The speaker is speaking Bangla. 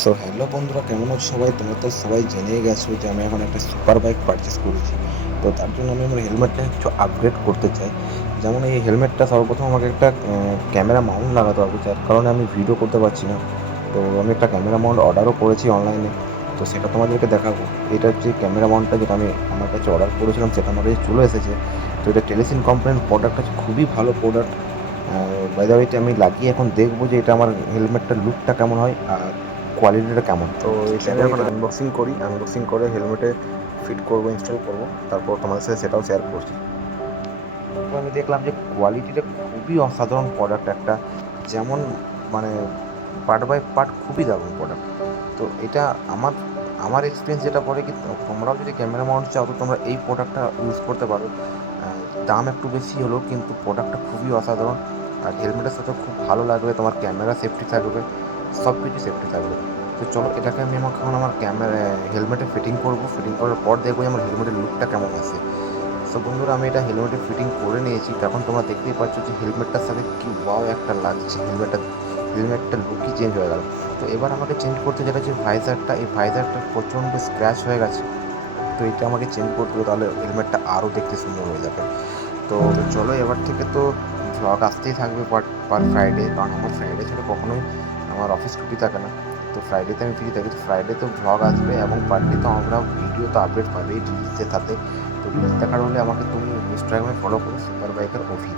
সো হ্যালো বন্ধুরা, কেমন আছো সবাই? তোমরা তো সবাই জেনেই গেছো যে আমি এখন একটা সুপার বাইক পারচেস করেছি। তো তার জন্য আমি আমার হেলমেটটাকে কিছু আপগ্রেড করতে চাই। যেমন এই হেলমেটটা সর্বপ্রথম আমাকে একটা ক্যামেরা মাউন্ট লাগাতে হবে, যার কারণে আমি ভিডিও করতে পারছি না। তো আমি একটা ক্যামেরা মাউন্ট অর্ডারও করেছি অনলাইনে। তো সেটা তোমাদেরকে দেখাবো। এটা হচ্ছে ক্যামেরা মাউন্টটা, যেটা আমি আমার কাছে অর্ডার করেছিলাম, সেটা আমার কাছে চলে এসেছে। তো এটা টেলিসিন কোম্পানির প্রোডাক্ট আছে, খুবই ভালো প্রোডাক্ট। বাই দ্য ওয়ে, এটা আমি লাগিয়ে এখন দেখবো যে এটা আমার হেলমেটটার লুকটা কেমন হয় আর কোয়ালিটিটা কেমন। তো এটা আমি এখন আনবক্সিং করি, আনবক্সিং করে হেলমেটে ফিট করবো, ইনস্টল করবো, তারপর তোমাদের সাথে সেটাও শেয়ার করছি। তো আমি দেখলাম যে কোয়ালিটিটা খুবই অসাধারণ প্রোডাক্ট একটা, যেমন মানে পার্ট বাই পার্ট খুবই দারুণ প্রোডাক্ট। তো এটা আমার আমার এক্সপিরিয়েন্স যেটা বলে কি, তোমরাও যদি ক্যামেরা মাউন্ট চাও তো তোমরা এই প্রোডাক্টটা ইউজ করতে পারো। দাম একটু বেশি হলো, কিন্তু প্রোডাক্টটা খুবই অসাধারণ। আর হেলমেটের সাথে খুব ভালো লাগবে, তোমার ক্যামেরা সেফটি থাকবে, সব কিছু সেফটি থাকবে। তো চলো, এটাকে আমি আমাকে এখন আমার ক্যামেরা হেলমেটে ফিটিং করবো। ফিটিং করার পর দেখবো যে আমার হেলমেটের লুকটা কেমন আসে। সো বন্ধুরা, আমি এটা হেলমেটে ফিটিং করে নিয়েছি। এখন তোমরা দেখতেই পাচ্ছ যে হেলমেটটার সাথে কি ওয়াও একটা লাগছে। হেলমেটটার লুকই চেঞ্জ হয়ে গেল। তো এবার আমাকে চেঞ্জ করতে, যেটা হচ্ছে ভাইজারটা, এই ভাইজারটা প্রচণ্ড স্ক্র্যাচ হয়ে গেছে। তো এটা আমাকে চেঞ্জ করতে হবে, তাহলে হেলমেটটা আরও দেখতে সুন্দর হয়ে যাবে। তো চলো, এবার থেকে তো ভ্লগ আসতেই থাকবে পার পার ফ্রাইডে, কারণ আমার ফ্রাইডে ছাড়া কখনোই আমার অফিস ছুটি থাকে না। তো ফ্রাইডেতে আমি ফ্রি থাকি, তো ফ্রাইডেতে ভ্লগ আসবে, এবং পার ডে তো আমরা ভিডিও তো আপডেট পাবেই রিলসের সাথে। তো রিলস দেখার হলে আমাকে তুমি ইনস্টাগ্রামে ফলো করো, সুপার বাইকার অভি।